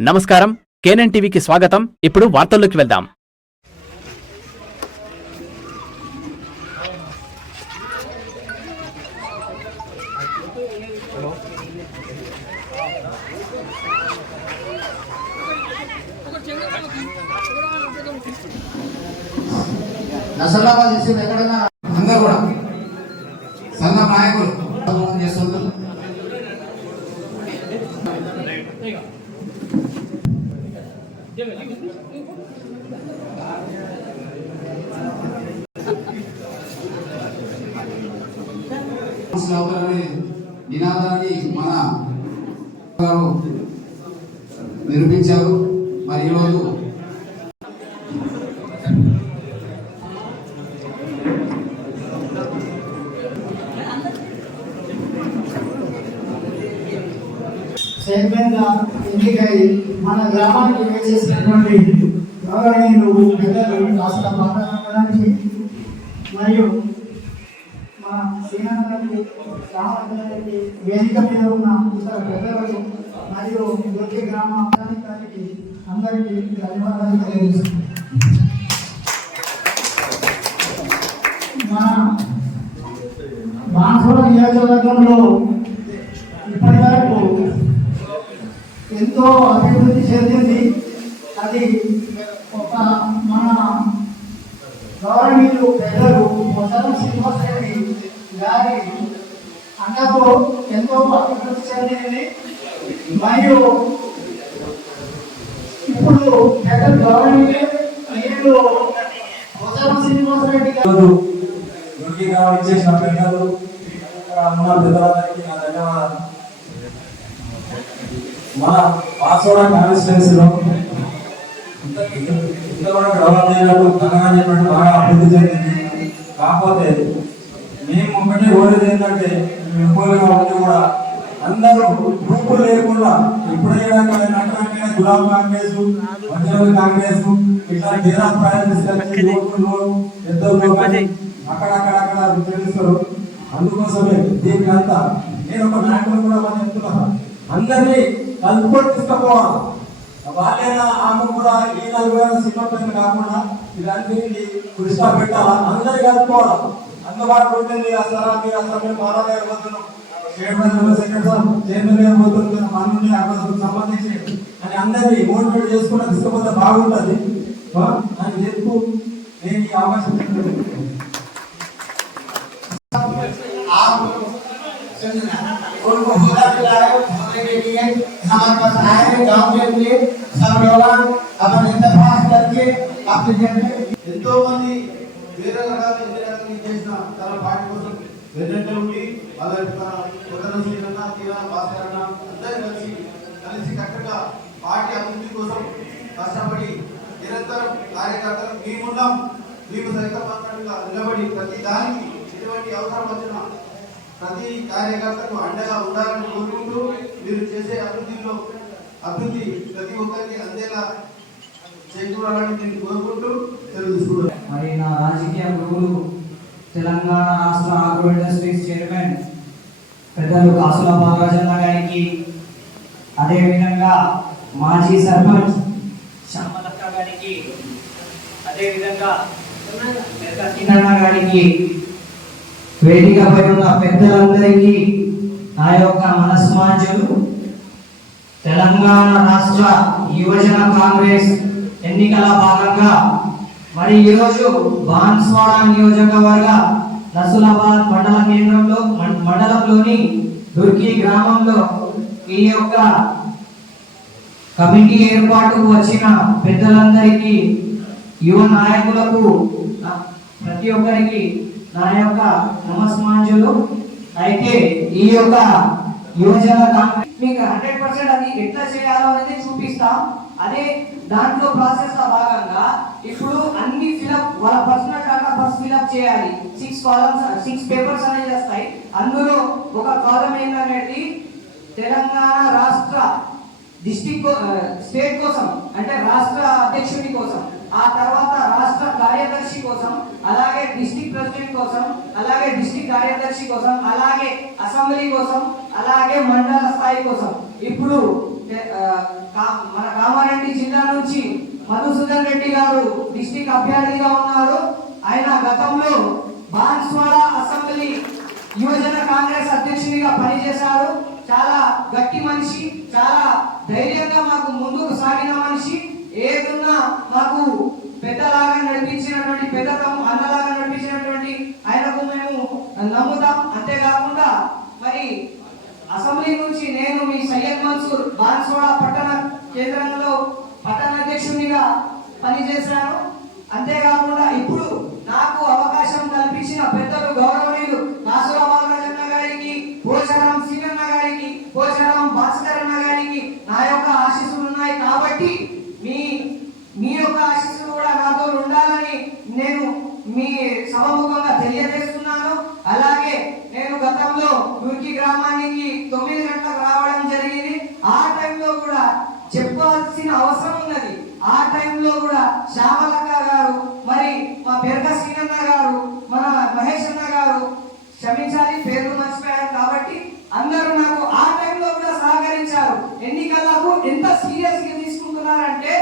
నమస్కారం. కేనన్ టీవీకి స్వాగతం. ఇప్పుడు వార్తల్లోకి వెళ్దాం. నసలాబాద్ ఇష్యూ ఎక్కడన్నా? అందరూ కూడా. సన్న నాయకులు. ఆందోళన సమస్యలు అవుతారనే నినాదాన్ని మన గారు నిరూపించారు. మరి ఈరోజు చైర్మన్గా ఎన్నికై మన గ్రామానికి వేసేసినటువంటి గౌరవనీయులు పెద్దలు రాష్ట్ర పాఠశాలకి మరియు రామచంద్రానికి వేదిక మీద ఉన్న ఇతర పెద్దలకు మరియు దుర్గి గ్రామ అధికారికి అందరికీ ధన్యవాదాలు తెలియజేస్తున్నాను. మరియు ఇప్పుడు పెద్దలు గౌరవనీయులు నేను మొదలు శ్రీనివాసరెడ్డి గారు. ఈరోజు ఇచ్చేసిన పెద్దలు ఉన్న పెద్దలందరికీ నా ధన్యవాదాలు. మన పాసోడ కాన్స్టిట్యున్సీలో డెవలప్ అయినట్టు ఘనంగా బాగా అభివృద్ధి చెందింది కాకపోతే మేము ఒకటి కోరేది ఏంటంటే ఎక్కువగా ఉండి కూడా అందరూ గ్రూపులు లేకుండా ఎప్పుడైనా నటన గులాబ్ కాంగ్రెస్ వంజరం కాంగ్రెస్ ఇట్లా తీరా ప్రయాణం తీసుకొచ్చి యువకులు పెద్దలు అక్కడక్కడక్కడ తెలుస్తారు అందుకోసమే దీనికి అంతా నేను ఒక నాయకుడు కూడా మనం చెప్తున్నా. అందరినీ కలుపుకొని తీసుకుపోవాలి. వాళ్ళైనా ఆమె కూడా ఈ నలుగురు వేల సినిమా కాకుండా ఇదన్నింటినీ కృషి పెట్టాలా? అందరి కలుపుకోవాలి. అందుబాటులో ఉంటుంది అసలు మీరు అసలు మారాలి పోతున్నాం చైర్మన్ సెక్రటరీ చైర్మన్ గారు పోతున్న పనులు అక్కడ సంబంధించి అని అందరినీ మోటివేట్ చేసుకుంటే తీసుకుపోతే బాగుంటుంది ఆ? అని చెప్పు నేను ఈ అవకాశం ఇస్తున్నాను. आप उनको होदा दिलाए होने के लिए हमारे पास आए हैं गांव के लिए सब लोग अपन इंतफाक करके अपने जगह ఎంతో మంది వేరే రకాల ఎన్ని రకాలు చేసిన తన పార్టీ కోసం వెన్నట్టు ఉండి వాళ్ళ యొక్క ఉదరం తీరా భాస్కరన్న అందరూ కలిసి కలిసి కట్టగా పార్టీ అభివృద్ధి కోసం కష్టపడి నిరంతరం కార్యకర్తలు మేమున్నాం. మేము సైతం అన్నట్టుగా నిలబడి ప్రతి దానికి ఎటువంటి అవసరం వచ్చిన ప్రతి కార్యకర్తకు అండగా ఉండాలని కోరుకుంటూ మీరు చేసే అభివృద్ధిలో అభివృద్ధి ప్రతి ఒక్కరికి అందేలా చేకూరాలని నేను కోరుకుంటూ తెలుసుకున్నాను మరి నా రాజకీయ గురువులు తెలంగాణ రాష్ట్ర ఆగ్రో ఇండస్ట్రీస్ చైర్మన్ పెద్దలు కాసుల బాలరాజన్న గారికి అదేవిధంగా మాజీ సర్పంచ్ శ్యామలక్క గారికి అదేవిధంగా పెద్ద గారికి వేదికపై ఉన్న పెద్దలందరికీ నా యొక్క మనస్మాంజలు తెలంగాణ రాష్ట్ర యువజన కాంగ్రెస్ ఎన్నికల భాగంగా మరి ఈరోజు బాన్స్వాడ నియోజకవర్గ నసులాబాద్ మండల కేంద్రంలో మండలంలోని దుర్కి గ్రామంలో ఈ యొక్క కమిటీ ఏర్పాటుకు వచ్చిన పెద్దలందరికీ యువ నాయకులకు ప్రతి ఒక్కరికి నా యొక్క నమస్మాంజులు అయితే ఈ యొక్క యువజన మీకు హండ్రెడ్ పర్సెంట్ అది ఎట్లా చేయాలో అనేది చూపిస్తాం. అదే దాంట్లో ప్రాసెస్లో భాగంగా ఇప్పుడు అన్ని ఫిలప్ వాళ్ళ personal data first fill up చేయాలి. సిక్స్ కాలమ్స్ సిక్స్ పేపర్స్ అనేది వస్తాయి. అందులో ఒక కాలం ఏంటనేది తెలంగాణ రాష్ట్ర డిస్టిక్ స్టేట్ కోసం అంటే రాష్ట్ర అధ్యక్షుడి కోసం ఆ తర్వాత రాష్ట్ర కార్యదర్శి కోసం అలాగే డిస్టిక్ ప్రెసిడెంట్ కోసం అలాగే డిస్టిక్ కార్యదర్శి కోసం అలాగే అసెంబ్లీ కోసం అలాగే మండల స్థాయి కోసం. ఇప్పుడు మన కామారెడ్డి జిల్లా నుంచి మధుసూదన్ రెడ్డి గారు డిస్టిక్ అభ్యర్థిగా ఉన్నారు. ఆయన గతంలో బాన్స్వాడ అసెంబ్లీ యువజన కాంగ్రెస్ అధ్యక్షునిగా పనిచేశారు. చాలా గట్టి మనిషి చాలా ధైర్యంగా మాకు ముందుకు సాగిన మనిషి. ఏదున్నా మాకు పెద్దలాగా నడిపించినటువంటి పెద్ద తమ్ము- అన్నలాగా నడిపించినటువంటి ఆయనకు మేము నమ్ముతాం అంతేకాకుండా మరి అసెంబ్లీ నుంచి నేను మీ సయ్యద్ మన్సూర్ బాన్స్వాడ పట్టణ కేంద్రంలో పట్టణ అధ్యక్షునిగా పనిచేశాను. అంతే ఇప్పుడు నాకు అవకాశం కల్పించిన పెద్దలు గౌరవనీయులు కాసురాబాబు రాజన్న గారికి పోచారం సీనన్న గారికి పోచారం భాస్కర్ అన్న గారికి నా యొక్క ఆశీస్సులు ఉన్నాయి కాబట్టి మీ మీ యొక్క ఆశీస్సులు కూడా నాతో ఉండాలని నేను మీ సభముఖంగా తెలియజేస్తున్నాను అలాగే నేను గతంలో దుర్కి గ్రామానికి తొమ్మిది గంటలకు రావడం జరిగింది ఆ టైంలో కూడా చెప్పాల్సిన అవసరం ఉన్నది ఆ టైంలో కూడా శ్యామలక్క గారు మరి మా పెరగ సీనన్న గారు మన మహేష్ అన్న గారు క్షమించాలి పేర్లు మర్చిపోయారు కాబట్టి అందరూ నాకు ఆ టైంలో కూడా సహకరించారు ఎన్నికలకు ఎంత సీరియస్గా తీసుకుంటున్నారంటే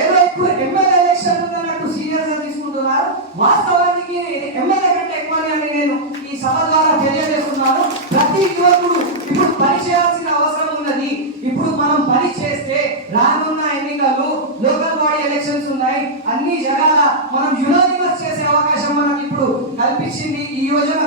ఏదో ఎక్కువ ఎమ్మెల్యే ఎలక్షన్ ఉందన్నట్టు సీరియస్గా తీసుకుంటున్నారు. వాస్తవానికి ఎమ్మెల్యే కంటే ఎక్కువ అని నేను ఈ సభ ద్వారా తెలియజేస్తున్నాను. ప్రతి యువకుడు ఇప్పుడు పని చేయాల్సిన అవసరం ఉన్నది. ఇప్పుడు మనం పని చేస్తే రానున్న ఎన్నికలు లోకల్ బాడీ ఎలక్షన్స్ ఉన్నాయి. అన్ని జగాల మనం యునానిమస్ చేసే అవకాశం మనకి ఇప్పుడు కల్పించింది ఈ యోజన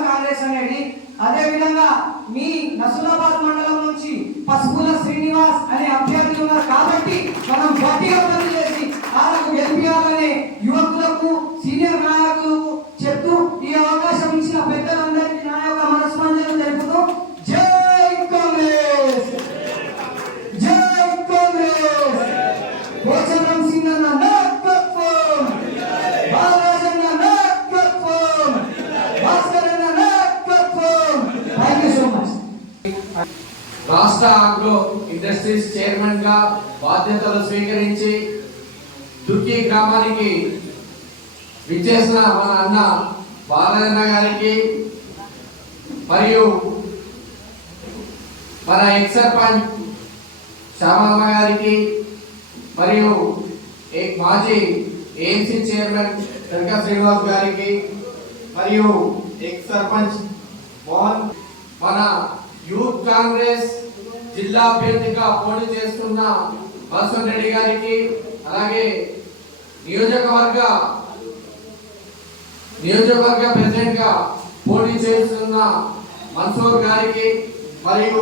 రాష్ట్ర ఆగ్రో ఇండస్ట్రీస్ చైర్మన్గా బాధ్యతలు స్వీకరించి దుర్కి గ్రామానికి విచ్చేసిన మన అన్న బాలయ్య గారికి మరియు మన ఎక్స్ సర్పంచ్ శ్యామమ్మ గారికి మరియు మాజీ ఏఎంసీ చైర్మన్ కనక శ్రీనివాస్ గారికి మరియు ఎక్స్ సర్పంచ్ మోహన్ మన యూత్ కాంగ్రెస్ జిల్లా అభ్యర్థిగా పోటీ చేస్తున్న బల్సన్ రెడ్డి గారికి అలాగే నియోజకవర్గ నియోజకవర్గ ప్రెసిడెంట్గా పోటీ చేస్తున్న మన్సూర్ గారికి మరియు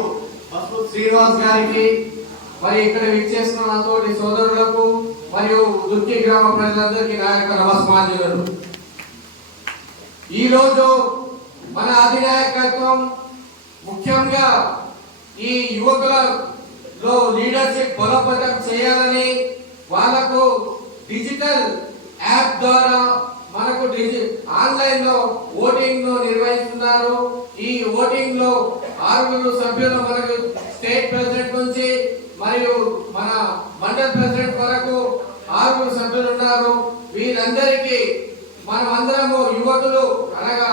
శ్రీనివాస్ గారికి మరి ఇక్కడ విచ్చేసిన నాతోటి సోదరులకు మరియు దుర్కి గ్రామ ప్రజలందరికీ నా యొక్క నమస్మాంజలు ఈరోజు మన అధినాయకత్వం ముఖ్యంగా ఈ యువకులలో లీడర్షిప్ బలోపేతం చేయాలని వాళ్ళకు డిజిటల్ యాప్ ద్వారా మనకు డిజి ఆన్లైన్లో ఓటింగ్ను నిర్వహిస్తున్నారు. ఈ ఓటింగ్లో ఆరుగురు సభ్యులు మనకు స్టేట్ ప్రెసిడెంట్ నుంచి మరియు మన మండల్ ప్రెసిడెంట్ వరకు ఆరుగురు సభ్యులు ఉన్నారు. వీరందరికీ మనం అందరము యువకులు అనగా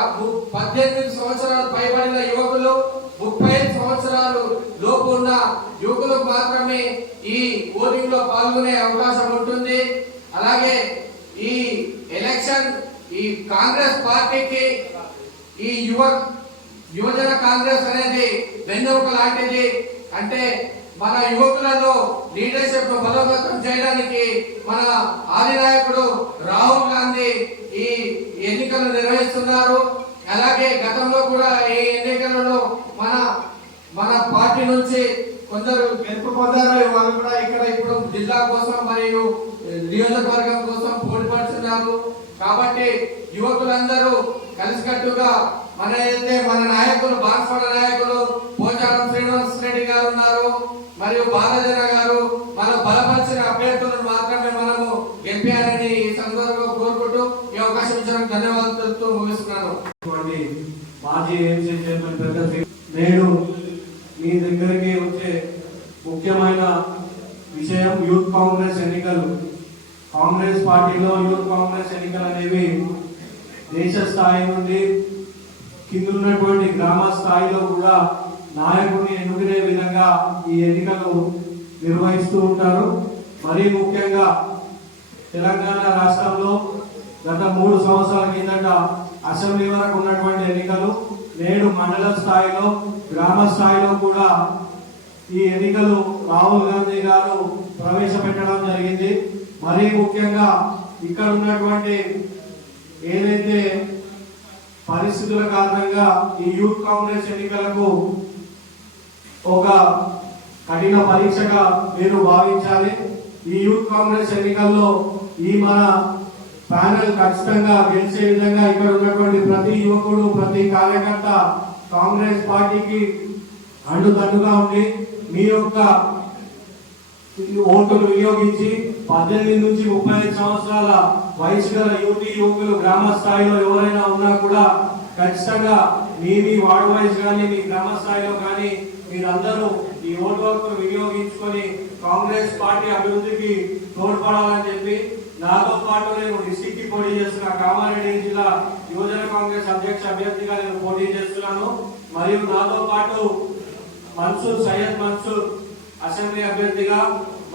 పద్దెనిమిది సంవత్సరాలు పైబడిన యువకులు ముప్పై ఐదు సంవత్సరాలు లోపు ఉన్న యువకులకు మాత్రమే ఈ ఓటింగ్లో పాల్గొనే అవకాశం ఉంటుంది. అలాగే ఈ ఎలక్షన్ ఈ కాంగ్రెస్ పార్టీకి ఈ యువ యువజన కాంగ్రెస్ అనేది వెన్నెముక లాంటిది. అంటే మన యువకులలో లీడర్షిప్ను బలోపేతం చేయడానికి మన ఆదినాయకుడు రాహుల్ గాంధీ ఈ ఎన్నికలు నిర్వహిస్తున్నారు. అలాగే గతంలో కూడా ఈ ఎన్నికలలో మన మన పార్టీ నుంచి కొందరు గెలుపు పొందారు వాళ్ళు కూడా ఇక్కడ ఇప్పుడు జిల్లా కోసం మరియు నియోజకవర్గం కోసం పోటీపడుతున్నారు కాబట్టి యువకులందరూ కలిసికట్టుగా మన అయితే మన నాయకులు బాన్స్వాడ నాయకులు పోచారం శ్రీనివాస్ రెడ్డి గారు ఉన్నారు మరియు బాలజన గారు మన బలపరిచిన అభ్యర్థులను మాత్రమే మనము గెలిపారని ఈ సందర్భంగా కోరుకుంటూ ఈ అవకాశం ఇచ్చిన ధన్యవాదాలు తెలుపుతూ ముగిస్తున్నాను. మాజీ నేడు మీ దగ్గరికి వచ్చే ముఖ్యమైన విషయం యూత్ కాంగ్రెస్ ఎన్నికలు. కాంగ్రెస్ పార్టీలో యూత్ కాంగ్రెస్ ఎన్నికలు అనేవి దేశ స్థాయి నుండి కింద ఉన్నటువంటి గ్రామ స్థాయిలో కూడా నాయకుడిని ఎన్నుకునే విధంగా ఈ ఎన్నికలు నిర్వహిస్తూ ఉంటారు. మరీ ముఖ్యంగా తెలంగాణ రాష్ట్రంలో గత మూడు సంవత్సరాల కిందట అసెంబ్లీ వరకు ఉన్నటువంటి ఎన్నికలు నేడు మండల స్థాయిలో గ్రామ స్థాయిలో కూడా ఈ ఎన్నికలు రాహుల్ గాంధీ గారు ప్రవేశపెట్టడం జరిగింది. మరీ ముఖ్యంగా ఇక్కడ ఉన్నటువంటి ఏదైతే పరిస్థితుల కారణంగా ఈ యూత్ కాంగ్రెస్ ఎన్నికలకు ఒక కఠిన పరీక్షగా మీరు భావించాలి. ఈ యూత్ కాంగ్రెస్ ఎన్నికల్లో ఈ మన ప్యానల్ ఖచ్చితంగా గెలిచే విధంగా ఇక్కడ ఉన్నటువంటి ప్రతి యువకుడు ప్రతి కార్యకర్త కాంగ్రెస్ పార్టీకి అండుదండుగా ఉండి మీ యొక్క ఓటును వినియోగించి పద్దెనిమిది నుంచి ముప్పై ఐదు సంవత్సరాల వయసు గల యువతి యువకులు గ్రామ స్థాయిలో ఎవరైనా ఉన్నా కూడా ఖచ్చితంగా మీ మీ వార్డు వైజ్ కానీ మీ గ్రామ స్థాయిలో కానీ మీరందరూ ఈ ఓటు హక్కును వినియోగించుకొని కాంగ్రెస్ పార్టీ అభివృద్ధికి తోడ్పడాలని చెప్పి నాతో పాటు నేను డిస్టిక్కి పోటీ చేస్తున్న కామారెడ్డి జిల్లా యువజన కాంగ్రెస్ అధ్యక్ష అభ్యర్థిగా నేను పోటీ చేస్తున్నాను. మరియు నాతో పాటు మన్సూర్ సయ్యద్ మన్సూర్ అసెంబ్లీ అభ్యర్థిగా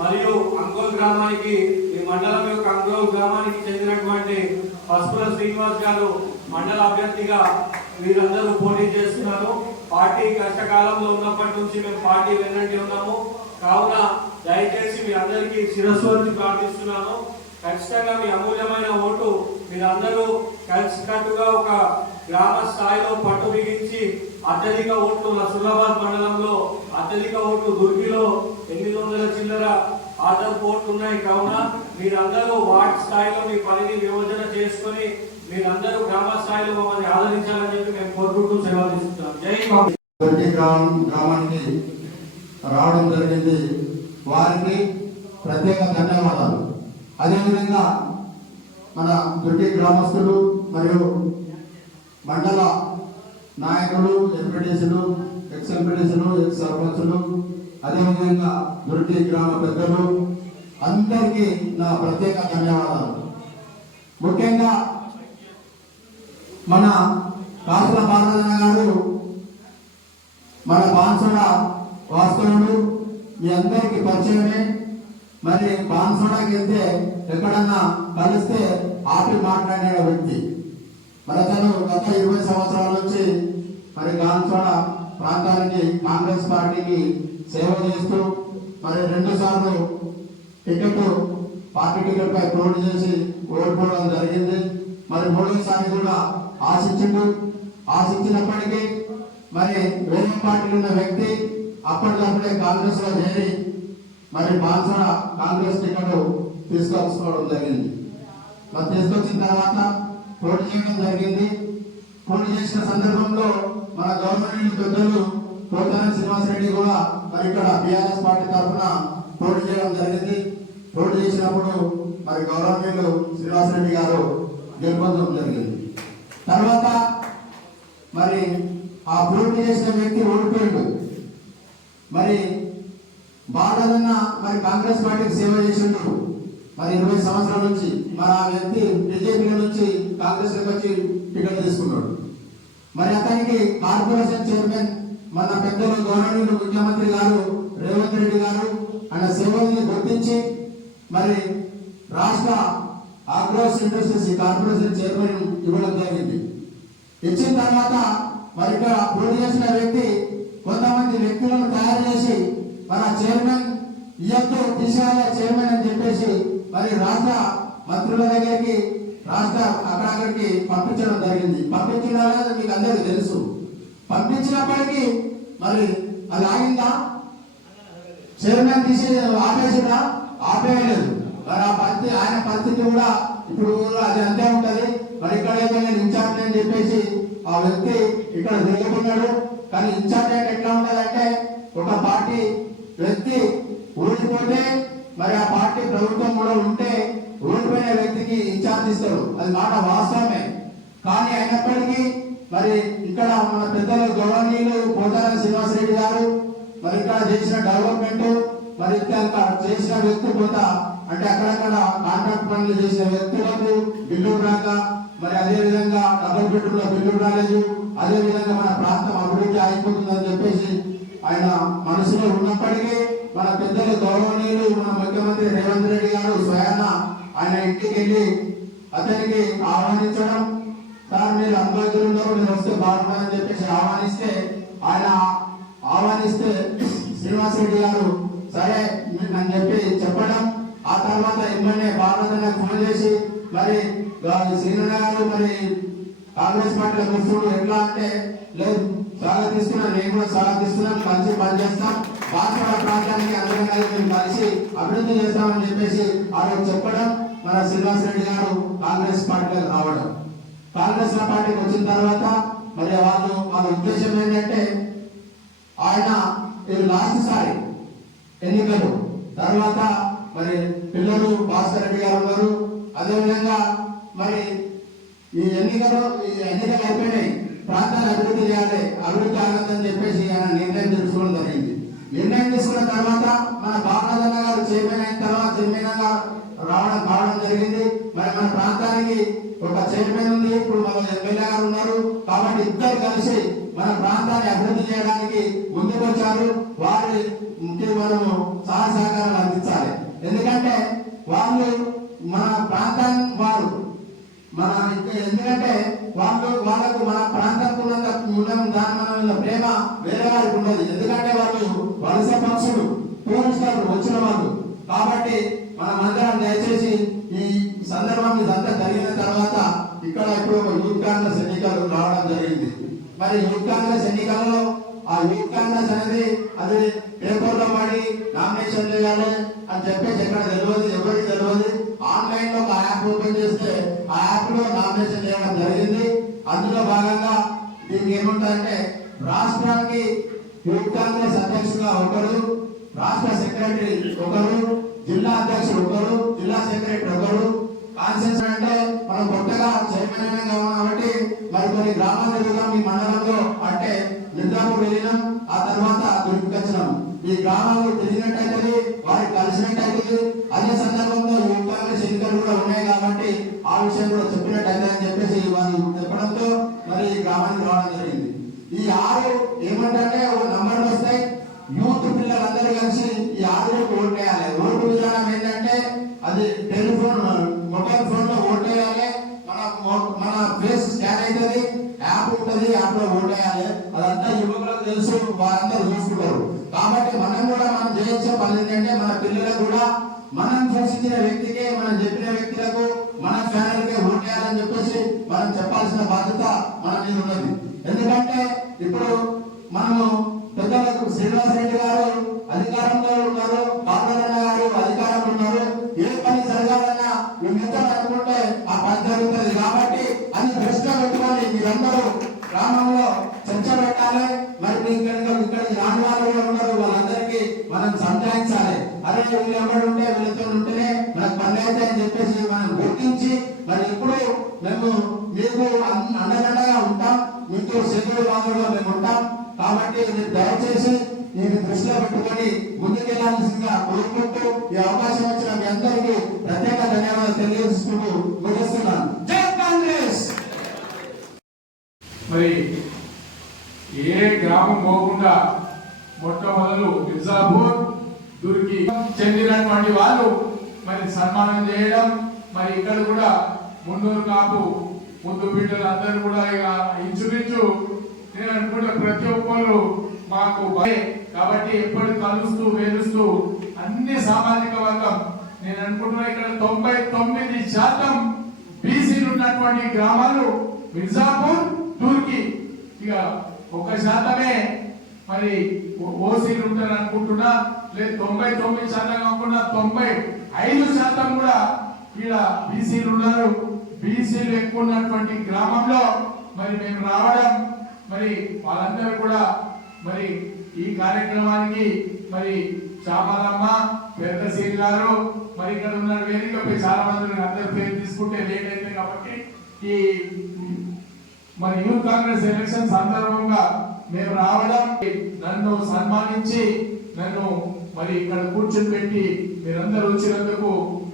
మరియు అంకోల్ గ్రామానికి ఈ మండలం యొక్క అంకోల్ గ్రామానికి చెందినటువంటి పసుపుల శ్రీనివాస్ గారు మండల అభ్యర్థిగా వీరందరూ పోటీ చేస్తున్నారు. పార్టీ కష్టకాలంలో ఉన్నప్పటి నుంచి మేము పార్టీ వెన్నంటి ఉన్నాము. కావున దయచేసి మీ అందరికీ శిరస్సు ప్రార్థిస్తున్నాను. ఖచ్చితంగా మీ అమూల్యమైన ఓటు మీరందరూ కలిసికట్టుగా ఒక గ్రామ స్థాయిలో పట్టు బిగించి అత్యధిక ఓట్లు నసులాబాద్ మండలంలో అత్యధిక ఓట్లు దుర్గిలో ఎనిమిది వందల చిల్లర ఆదర్ ఓట్లు ఉన్నాయి కావున మీరందరూ వార్డ్ స్థాయిలో మీ పనిని విభజన చేసుకొని మీరందరూ గ్రామ స్థాయిలో మమ్మల్ని ఆదరించాలని చెప్పి మేము కోరుకుంటూ సేవలు జై గ్రామం గ్రామానికి రావడం జరిగింది. వారికి ప్రత్యేక ధన్యవాదాలు. అదేవిధంగా మన దుర్గి గ్రామస్తులు మరియు మండల నాయకులు ఎంపీటీసీలు ఎక్స్ ఎంపీటీసీలు ఎక్స్ సర్పంచులు అదేవిధంగా దుర్గి గ్రామ పెద్దలు అందరికీ నా ప్రత్యేక ధన్యవాదాలు. ముఖ్యంగా మన కాసుల భారతన్న గారు మన బాన్సుల వాస్తవుడు మీ అందరికీ పరిచయమే. మరి బాన్సోడకి వెళ్తే ఎక్కడన్నా కలిస్తే ఆపి మాట్లాడే వ్యక్తి. మరి అతను గత ఇరవై సంవత్సరాల నుంచి మరి బాన్సోడ ప్రాంతానికి కాంగ్రెస్ పార్టీకి సేవ చేస్తూ మరి రెండు సార్లు టికెట్ పార్టీ టికెట్ పై పోటీ చేసి ఓడిపోవడం జరిగింది. మరి మూడోసారి కూడా ఆశించిండు. ఆశించినప్పటికీ మరి వేరే పార్టీలో ఉన్న వ్యక్తి అప్పటికప్పుడే కాంగ్రెస్లో చేరి మరి బాన్సర కాంగ్రెస్ టికెట్ తీసుకొచ్చుకోవడం జరిగింది. మరి తీసుకొచ్చిన తర్వాత పోటీ చేయడం జరిగింది. పోటీ చేసిన సందర్భంలో మన గవర్నమెంట్ పెద్దలు పోతాన శ్రీనివాసరెడ్డి కూడా మరి ఇక్కడ బీఆర్ఎస్ పార్టీ తరఫున పోటీ చేయడం జరిగింది. పోటీ చేసినప్పుడు మరి గవర్నమెంట్ శ్రీనివాసరెడ్డి గారు గెలుపొందడం జరిగింది. తర్వాత మరి ఆ పోటీ చేసిన వ్యక్తి ఓడిపోయిండు. మరి బాధలన్న మరి కాంగ్రెస్ పార్టీకి సేవ చేసిండు. మరి ఇరవై సంవత్సరాల నుంచి మరి ఆ వ్యక్తి బీజేపీ నుంచి కాంగ్రెస్లోకి వచ్చి టికెట్ తీసుకున్నాడు. మరి అతనికి కార్పొరేషన్ చైర్మన్ మన పెద్దలు గవర్నమెంట్ ముఖ్యమంత్రి గారు రేవంత్ రెడ్డి గారు ఆయన సేవల్ని గుర్తించి మరి రాష్ట్ర అగ్రోస్ ఇండస్ట్రీస్ కార్పొరేషన్ చైర్మన్ ఇవ్వడం జరిగింది. ఇచ్చిన తర్వాత మరి ఇక్కడ పోటీ చేసిన వ్యక్తి కొంతమంది వ్యక్తులను తయారు చేసి మన చైర్మన్ ఇయ్యొద్దు తీసేయాలి చైర్మన్ అని చెప్పేసి మరి రాష్ట్ర మంత్రుల దగ్గరికి రాష్ట్ర అక్కడక్కడికి పంపించడం జరిగింది. పంపించిన మీకు అందరికీ తెలుసు. పంపించినప్పటికీ మరి అది ఆగిందా? చైర్మన్ తీసి ఆపేసినా ఆపేయలేదు. మరి ఆ పరిస్థితి ఆయన పరిస్థితి కూడా ఇప్పుడు అది అంతే ఉంటది. మరి ఇక్కడ నేను ఇన్ఛార్జ్ అని చెప్పేసి ఆ వ్యక్తి ఇక్కడ తిరుగుతున్నాడు కానీ ఇన్ఛార్జ్ అంటే ఎట్లా ఉంటదంటే ఒక పార్టీ వ్యక్తి ఊడిపోతే మరి ఆ పార్టీ ప్రభుత్వం కూడా ఉంటే ఊడిపోయిన వ్యక్తికి ఇన్ఛార్జ్ ఇస్తారు. అది మాట వాస్తవమే. కానీ అయినప్పటికీ మరి ఇక్కడ మన పెద్దల గౌరవనీయులు పోతార శ్రీనివాసరెడ్డి గారు మరి ఇక్కడ చేసిన డెవలప్మెంట్ మరి చేసిన వ్యక్తి కొంత అంటే అక్కడక్కడ కాంట్రాక్ట్ పనులు చేసిన వ్యక్తులకు బిల్లులు రాక మరి అదే విధంగా డబుల్ బెడ్రూమ్లో బిల్లులు రాలేదు అదే విధంగా మన ప్రాంతం అభివృద్ధి అయిపోతుందని చెప్పేసి ఆయన మనసులో ఉన్నప్పటికీ మన పెద్దలు గౌరవనీయులు మన ముఖ్యమంత్రి రేవంత్ రెడ్డి గారు స్వయాన ఆయన ఇంటికి వెళ్ళి అతనికి ఆహ్వానించడం సార్ మీరు అనుభవజ్ఞులు ఉన్నారు మీరు వస్తే బాగుంటుందని చెప్పేసి ఆహ్వానిస్తే ఆయన ఆహ్వానిస్తే శ్రీనివాసరెడ్డి గారు సరే అని చెప్పి చెప్పడం. ఆ తర్వాత ఎమ్మెల్యే భారత ఫోన్ చేసి మరి శ్రీనన్న గారు మరి కాంగ్రెస్ పార్టీలో కూర్చుడు ఎట్లా అంటే లేదు స్వాగతిస్తున్నాను నేను కూడా స్వాగతిస్తున్నాను కలిసి పనిచేస్తాం. బాన్సువాడ ప్రాంతానికి అందరం కలిసి మేము కలిసి అభివృద్ధి చేస్తామని చెప్పేసి ఆరోజు చెప్పడం మన శ్రీనివాస్ రెడ్డి గారు కాంగ్రెస్ పార్టీలో రావడం. కాంగ్రెస్ పార్టీకి వచ్చిన తర్వాత మరి వాళ్ళు వాళ్ళ ఉద్దేశం ఏంటంటే ఆయన ఇది లాస్ట్ సారి ఎన్నికలు తర్వాత మరి పిల్లలు భాస్కర్ రెడ్డి గారు ఉన్నారు. అదేవిధంగా మరి ఈ ఎన్నికలు ఈ ఎన్నికలు అయిపోయినాయి. ప్రాంతాన్ని అభివృద్ధి చేయాలి అభివృద్ధి ఆగదని చెప్పేసి ఆయన నిర్ణయం తీసుకోవడం జరిగింది. నిర్ణయం తీసుకున్న తర్వాత మన బాలనన్న గారు చైర్మన్ అయిన తర్వాత చైర్మన్గా రావడం కావడం జరిగింది. మరి మన ప్రాంతానికి ఒక చైర్మన్ ఉంది ఇప్పుడు మన ఎమ్మెల్యే గారు ఉన్నారు. కాబట్టి ఇద్దరు కలిసి మన ప్రాంతాన్ని అభివృద్ధి చేయడానికి ముందుకు వచ్చారు వారి ముఖ్య మనము సహాయ సహకారాలు అందించాలి. ఎందుకంటే వాళ్ళు యాప్ చేయడం జరిగింది? అందులో భాగంగా దీనికి ఏముంటుందంటే రాష్ట్రానికి యూత్ కాంగ్రెస్ అధ్యక్షులుగా ఒకరు రాష్ట్ర సెక్రటరీ ఒకరు జిల్లా అధ్యక్షుడు ఒకరు జిల్లా సెక్రటరీ ఒకరు. కాన్సెన్స్ అంటే మనం కొత్తగా చైర్మన్ కాబట్టి మరి కొన్ని గ్రామాల మీ ఈ ఉంటుంది యాప్ అదంతా యువకులకు తెలుసు వారంతా చూసుకుంటారు. కాబట్టి మనం కూడా మనం చేయించే పని ఏంటంటే మన పిల్లలకు కూడా మనం సూచించిన వ్యక్తికి మనం చెప్పిన వ్యక్తులకు మన ఫ్యామిలీకి ఓటు చెప్పేసి మనం చెప్పాల్సిన బాధ్యత మన మీద ఉన్నది. ఎందుకంటే ఇప్పుడు మనము పెద్దలకు శ్రీనివాస రెడ్డి తెలియజేసుకుంటూ ముగిస్తున్నాను జై కాంగ్రెస్! మరి ఏ గ్రామం పోకుండా మొట్టమొదలు మిర్జాపూర్ దుర్గి చెందినటువంటి వాళ్ళు మరి సన్మానం చేయడం మరి ఇక్కడ కూడా మున్నూరు కాపు ముందు బిడ్డలు అందరూ కూడా ఇక ఇంచుమించు నేను అనుకుంటే ప్రతి ఒక్కరు మాకు కాబట్టి ఎప్పుడు కలుస్తూ వేలుస్తూ అన్ని సామాజిక వర్గం నేను అనుకుంటున్నా ఇక్కడ తొంభై తొమ్మిది శాతం బీసీలు ఉన్నటువంటి గ్రామాలు మిర్జాపూర్ టూర్కి ఇక ఒక శాతమే మరి ఓ- ఓసీలు ఉంటారు అనుకుంటున్నా. లేదు తొంభై తొమ్మిది శాతం కాకుండా తొంభై ఐదు శాతం కూడా ఇలా బీసీలు ఉన్నారు. బీసీలు ఎక్కువ ఉన్నటువంటి గ్రామంలో మరి మేము రావడం మరి వాళ్ళందరూ కూడా మరి ఈ కార్యక్రమానికి మరి చామలమ్మ పెద్ద సీన్ గారు మరి ఇక్కడ ఉన్న వేదికపై చాలా మంది ఉన్నారు. అందరి పేరు తీసుకుంటే లేట్ అయితే కాబట్టి ఈ మరి యూత్ కాంగ్రెస్ ఎలక్షన్ సందర్భంగా మేము రావడం నన్ను సన్మానించి నన్ను మరి ఇక్కడ కూర్చొని పెట్టి మీరందరూ వచ్చినందుకు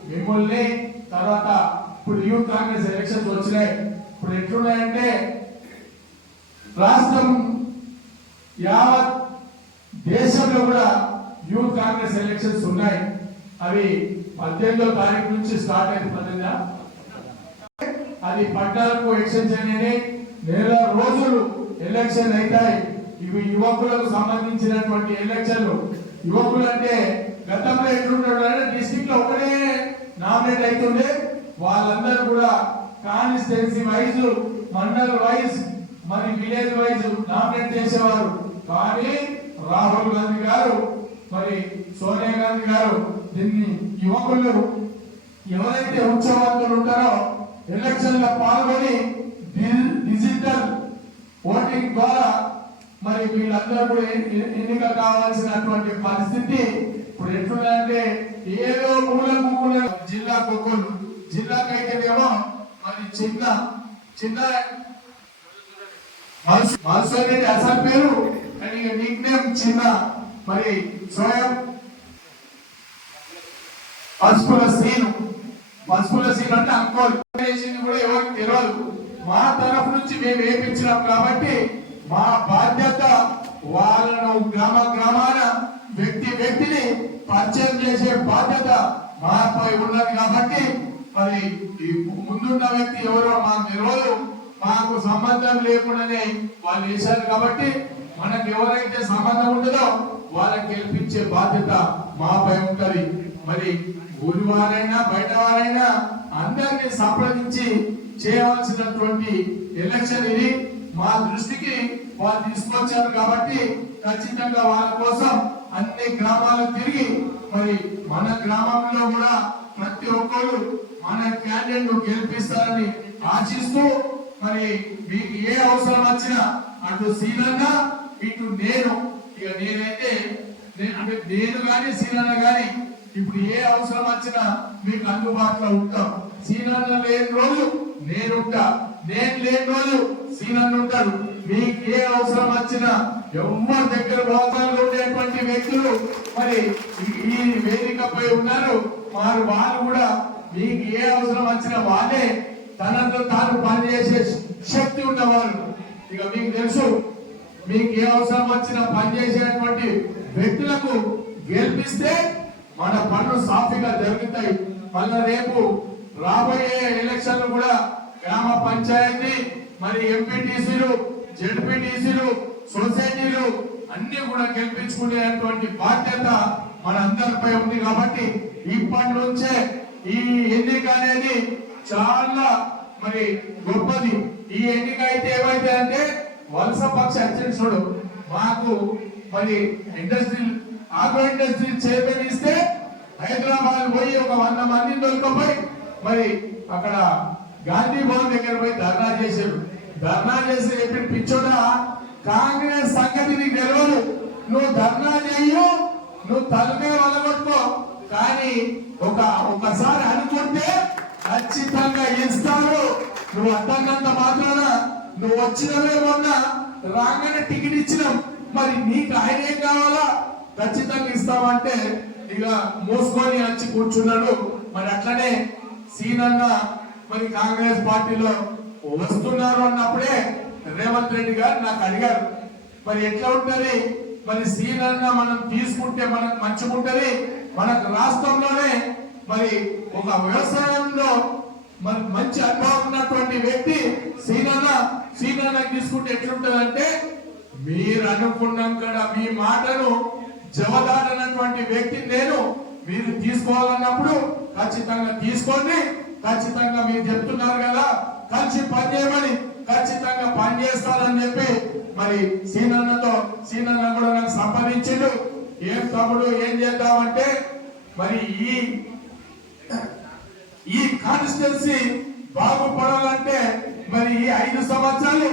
మిమ్మల్ని తర్వాత ఇప్పుడు యూత్ కాంగ్రెస్ ఎలక్షన్స్ వచ్చినాయి ఇప్పుడు ఎట్లున్నాయంటే రాష్ట్రం యావత్ దేశంలో కూడా యూత్ కాంగ్రెస్ ఎలక్షన్స్ ఉన్నాయి అవి పద్దెనిమిదో తారీఖు నుంచి స్టార్ట్ అయింది అది పట్టాలకు ఎక్స్టెన్షన్ అని నెల రోజులు ఎలక్షన్ అవుతాయి. ఇవి యువకులకు సంబంధించినటువంటి ఎలక్షన్లు యువకులు అంటే గతంలో ఎట్లుంటాడు అంటే డిస్టిక్లో ఒకటే నామినేట్ అవుతుండే. వాళ్ళందరూ కూడా కాన్స్టిట్యున్సీ వైజ్ మండల్ వైజ్ మరి విలేజ్ వైజ్ నామినేట్ చేసేవారు. కానీ రాహుల్ గాంధీ గారు మరి సోనియా గాంధీ గారు దీన్ని యువకులు ఎవరైతే ఉత్సవాలు ఉంటారో ఎలక్షన్లో పాల్గొని డిజిటల్ ఓటింగ్ ద్వారా మరి వీళ్ళందరూ కూడా ఎన్నిక కావాల్సినటువంటి పరిస్థితి ఇప్పుడు ఎట్లుందంటే ఏదో మూల మూల జిల్లా ఒక్కొక్కరు జిల్లాకైతేనేమో మరి చిన్న చిన్న మల్సోరెడ్డి అసలు పేరు కానీ నిక్ నేమ్ చిన్న. మరి స్వయం పసుపుల సీను. పసుపుల సీను అంటే అంకోల్ కూడా ఎవరికి తెలియదు మా తరఫు నుంచి మేము వేపించినాం కాబట్టి మా బాధ్యత వాళ్ళను గ్రామ గ్రామాన వ్యక్తి వ్యక్తిని పరిచయం చేసే బాధ్యత మాపై ఉన్నది కాబట్టి మరి ఈ ముందున్న వ్యక్తి ఎవరో మాకు తెలియదు మాకు సంబంధం లేకుండానే వాళ్ళు వేశారు కాబట్టి మనకు ఎవరైతే సంబంధం ఉండదో వాళ్ళకి గెలిపించే బాధ్యత మాపై ఉంటది. మరి ఊరి వారైనా బయట వారైనా అందరినీ సంప్రదించి చేయవలసినటువంటి ఎలక్షన్ ఇది. మా దృష్టికి వాళ్ళు తీసుకొచ్చారు కాబట్టి ఖచ్చితంగా వాళ్ళ కోసం అన్ని గ్రామాలు తిరిగి మరి మన గ్రామంలో కూడా ప్రతి ఒక్కరు మన క్యాండిడేట్ గెలిపిస్తారని ఆశిస్తూ మరి మీకు ఏ అవసరం వచ్చినా అటు సీనన్న ఇటు నేను. ఇక నేనైతే అంటే నేను కానీ సీనన్న కానీ ఇప్పుడు ఏ అవసరం వచ్చినా మీకు అందుబాటులో ఉంటాం. సీనన్న లేని రోజు నేనుంటా నేను లేని రోజు సీనన్న ఉంటారు మీకు ఏ అవసరం వచ్చినా ఎవరి దగ్గర మోతాదులో ఉండేటువంటి వ్యక్తులు మరి ఈ- వేదికపై ఉన్నారు. వారు వాళ్ళు కూడా మీకు ఏ అవసరం వచ్చినా వాళ్ళే తనంతో తాను పనిచేసే శక్తి ఉన్నవారు. ఇక మీకు తెలుసు మీకు ఏ అవసరం వచ్చినా పనిచేసేటువంటి వ్యక్తులకు గెలిపిస్తే మన పనులు సాఫీగా జరుగుతాయి. మళ్ళీ రేపు రాబోయే ఎలక్షన్లు కూడా గ్రామ పంచాయతీ మరి ఎంపీటీసీలు జడ్పీటీసీలు సొసైటీలు అన్ని కూడా గెలిపించుకునేటువంటి బాధ్యత మన అందరిపై ఉంది కాబట్టి ఇప్పటి నుంచే ఈ ఎన్నిక అనేది చాలా మరి గొప్పది. ఈ ఎన్నిక అయితే ఏమైతే అంటే వలస పక్ష అధ్యక్షుడు మాకు మరి ఇండస్ట్రీ ఆగ్రో ఇండస్ట్రీ చైర్మన్ ఇస్తే హైదరాబాద్ పోయి ఒక వంద మంది దొరకపోయి మరి అక్కడ గాంధీ భవన్ దగ్గర పోయి ధర్నా చేశారు. ధర్నా చేసి చెప్పిన పిచ్చోడా కాంగ్రెస్ సంగతి నీకు తెలియదు నువ్వు ధర్నా చేయు నువ్వు తలకాయ వలగొట్టుకో. కానీ ఒక ఒకసారి అనుకుంటే ఖచ్చితంగా ఇస్తారు. నువ్వు అద్దన్నంత మాత్రాన నువ్వు వచ్చినవే మొన్న రాగానే టికెట్ ఇచ్చినాం. మరి నీకు ఆయన ఏం కావాలా? ఖచ్చితంగా ఇస్తామంటే ఇక మోసుకొని వచ్చి కూర్చున్నాడు. మరి అట్లనే సీనన్న మరి కాంగ్రెస్ పార్టీలో వస్తున్నారు అన్నప్పుడే రేవంత్ రెడ్డి గారు నాకు అడిగారు. మరి ఎట్లా ఉంటుంది? మరి సీనన్న మనం తీసుకుంటే మనకు మంచిగా ఉంటుంది? మనకు రాష్ట్రంలోనే మరి ఒక వ్యవసాయంలో మరి మంచి అనుభవం ఉన్నటువంటి వ్యక్తి సీనన్న సీనన్న తీసుకుంటే ఎట్లుంటదంటే మీరు అనుకున్నాం కదా మీ మాటను జవదాటనటువంటి వ్యక్తిని నేను మీరు తీసుకోవాలన్నప్పుడు ఖచ్చితంగా తీసుకోండి. ఖచ్చితంగా మీరు చెప్తున్నారు కదా కలిసి పనిచేయమని ఖచ్చితంగా పనిచేస్తానని చెప్పి మరి సీనన్నతో సీనన్న కూడా నాకు సంపాదించిండు ఏం తమ్ముడు ఏం చేద్దామంటే మరి ఈ ఈ కాన్స్టిట్యున్సీ బాగుపడాలంటే మరి ఈ ఐదు సంవత్సరాలు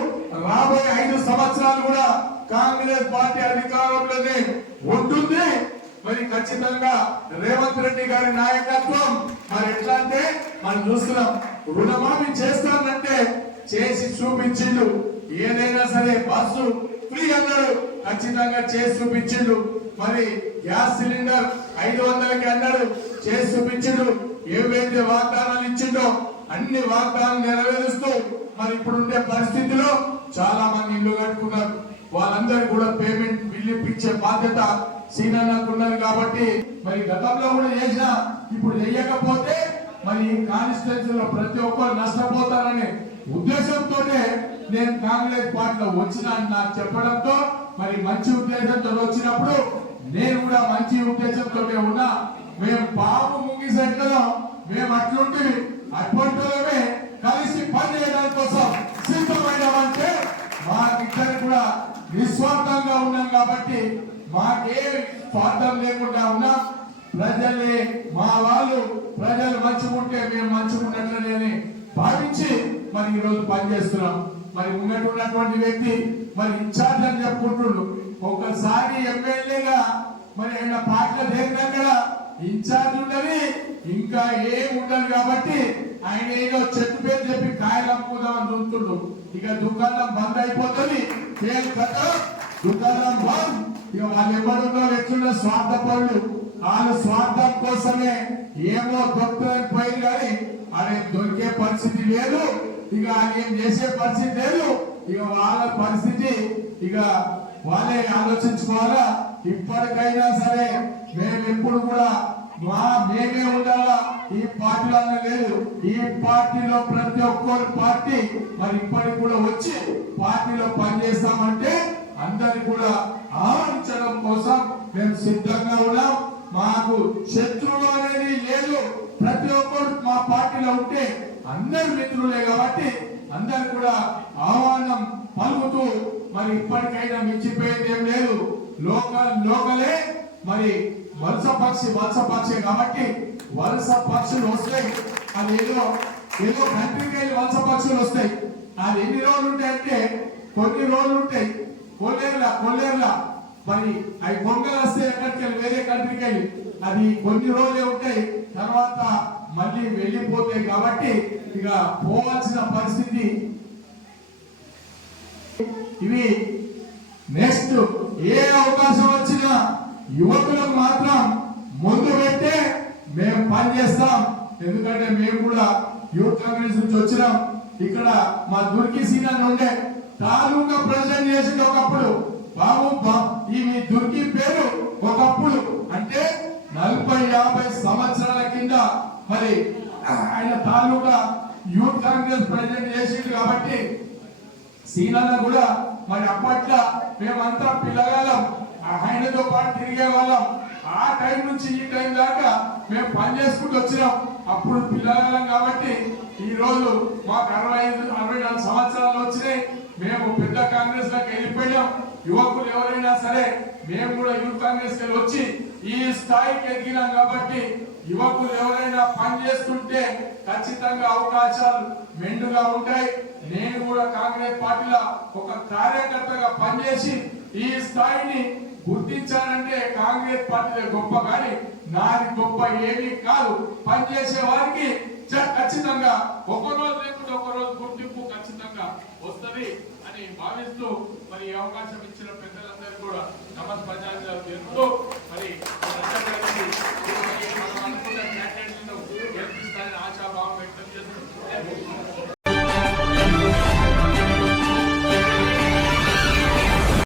రాబోయే ఐదు సంవత్సరాలు కూడా కాంగ్రెస్ పార్టీ అధికారంలోనే ఉంటుంది. మరి ఖచ్చితంగా రేవంత్ రెడ్డి గారి నాయకత్వం. మరి ఎట్లా అంటే మనం చూస్తున్నాం రుణమాఫీ చేస్తానంటే చేసి చూపించిండు. ఏదైనా సరే బస్సు ఫ్రీ అన్నాడు. ఖచ్చితంగా చేసి చూపించిండు. మరి గ్యాస్ సిలిండర్ ఐదు వందలకి అన్నాడు. చేసి చూపించిండు. ఏవైతే వాగ్దానాలు ఇచ్చిండో అన్ని వాగ్దానాలు నెరవేరుస్తూ మరి ఇప్పుడు ఉండే పరిస్థితిలో చాలా మంది ఇల్లు కట్టుకున్నారు. వాళ్ళందరూ కూడా పేమెంట్ పిలిపించే బాధ్యత సీనన్నకు ఉన్నది కాబట్టి మరి గతంలో కూడా చేసిన ఇప్పుడు చెయ్యకపోతే మరి కాన్స్టిట్యూన్సీలో ప్రతి ఒక్కరు నష్టపోతారనే ఉద్దేశంతోనే నేను కాంగ్రెస్ పార్టీలో వచ్చిన అని నాకు చెప్పడంతో మరి మంచి ఉద్దేశంతో వచ్చినప్పుడు నేను కూడా మంచి ఉద్దేశంతో ఉన్నా. మేము పాపు ముంగిసెట్లలో మేము అట్లుంటే అటువంటిమే కలిసి పని చేయడానికి కోసం సిద్ధమైనామంటే మాకిద్దరు కూడా నిస్వార్థంగా ఉన్నాం కాబట్టి మాకే స్వార్థం లేకుండా ఉన్నాం ప్రజలే మా వాళ్ళు ప్రజలు మంచిగా ఉంటే మేము మంచిగా అని భావించి మరి ఈరోజు పనిచేస్తున్నాం. మరి ఉన్నట్టు ఉన్నటువంటి వ్యక్తి మరి ఇన్ఛార్జ్ అని చెప్పుకుంటుండు. ఒకసారి ఎమ్మెల్యేగా మరి ఆయన పార్టీ దేనికక్కడ ఇన్ఛార్జ్ ఉండని ఇంకా ఏం ఉండదు కాబట్టి ఆయన ఏదో చెట్టు పేరు చెప్పి కాయలు అమ్ముకుందామని చూస్తున్నాడు ఇక దుకాణం బంద్ అయిపోతుంది. ఏం కథ? దుకాణం బంద్. ఇక వాళ్ళు ఎవరున్నో ఎట్లున్న స్వార్థపరులు. వాళ్ళు స్వార్థం కోసమే ఏమో దొక్కుని పోయి కానీ అరే దొరికే పరిస్థితి లేదు. ఇక ఏం చేసే పరిస్థితి లేదు. ఇక వాళ్ళ పరిస్థితి ఇక వాళ్ళే ఆలోచించుకోవాలా? ఇప్పటికైనా సరే మేము ఎప్పుడు కూడా మా మేమే ఉండాలా? ఈ పార్టీలో లేదు. ఈ పార్టీలో ప్రతి ఒక్కరు పార్టీ. మరి ఇప్పటికి కూడా వచ్చి పార్టీలో పనిచేస్తామంటే అందరి కూడా ఆహరించడం కోసం మేము సిద్ధంగా ఉన్నాం. మాకు శత్రువులు అనేది లేదు. ప్రతి ఒక్కరు మా పార్టీలో ఉంటే అందరు మిత్రులే కాబట్టి అందరు కూడా ఆహ్వానం పలుకుతూ మరి ఇప్పటికైనా మించిపోయేది ఏం లేదు. లోకల్ లోకలే. మరి వరుస పక్షి వలస పక్షి. కాబట్టి వరుస పక్షులు వస్తాయి. అది ఏదో ఏదో కంట్రీకి వెళ్ళి వలస పక్షులు వస్తాయి. అది ఎన్ని రోజులు ఉంటాయి అంటే కొన్ని రోజులు ఉంటాయి. కొల్లేరులా కొల్లేరులా. మరి అవి కొంగలు వస్తే ఎక్కడికి వెళ్ళి వేరే కంట్రీకి వెళ్ళి. అది కొన్ని రోజులే ఉంటాయి. తర్వాత మళ్ళీ వెళ్ళిపోతాయి. కాబట్టి ఇక పోవాల్సిన పరిస్థితి ఇవి. నెక్స్ట్ ఏ అవకాశం వచ్చినా యువకులకు మాత్రం ముందు పెట్టే మేము పని చేస్తాం. ఎందుకంటే మేము కూడా యూత్ కాంగ్రెస్ నుంచి వచ్చినాం. ఇక్కడ మా దుర్కి సీనియర్ ఉండే తాలూకా ప్రజెంట్ చేసింది ఒకప్పుడు. బాబు బా- ఈ మీ దుర్కి పేరు ఒకప్పుడు. అంటే నలభై యాభై సంవత్సరాల కింద మరి ఆయన తాలూకా యూత్ కాంగ్రెస్ ప్రెసిడెంట్ చేసిండు కాబట్టి సీనన్న కూడా మరి అప్పట్లో మేమంతా పిల్లగాలం ఆయనతో పాటు తిరిగే వాళ్ళం. ఆ టైం నుంచి ఈ టైం దాకా మేము పని చేసుకుంటూ వచ్చినాం. అప్పుడు పిల్లగాళ్ళం కాబట్టి ఈ రోజు మాకు అరవై ఐదు అరవై నాలుగు సంవత్సరాలు వచ్చినాయి. మేము పెద్ద కాంగ్రెస్లోకి వెళ్ళిపోయాం. యువకులు ఎవరైనా సరే మేము కూడా యూత్ కాంగ్రెస్ వచ్చి ఈ స్థాయికి ఎదిగినాం కాబట్టి యువకులు ఎవరైనా పని చేస్తుంటే ఖచ్చితంగా అవకాశాలు మెండుగా ఉంటాయి. నేను కూడా కాంగ్రెస్ పార్టీలో ఒక కార్యకర్తగా పనిచేసి ఈ స్థాయిని గుర్తించాలంటే కాంగ్రెస్ పార్టీ గొప్ప కానీ నాది గొప్ప ఏమీ కాదు. పనిచేసే వారికి ఖచ్చితంగా ఒక రోజు లేకుండా ఒక రోజు గుర్తింపు ఖచ్చితంగా వస్తుంది అని భావిస్తూ మరి అవకాశం ఇచ్చిన పెద్దలందరూ కూడా నమస్ ప్రజాంజలు మరి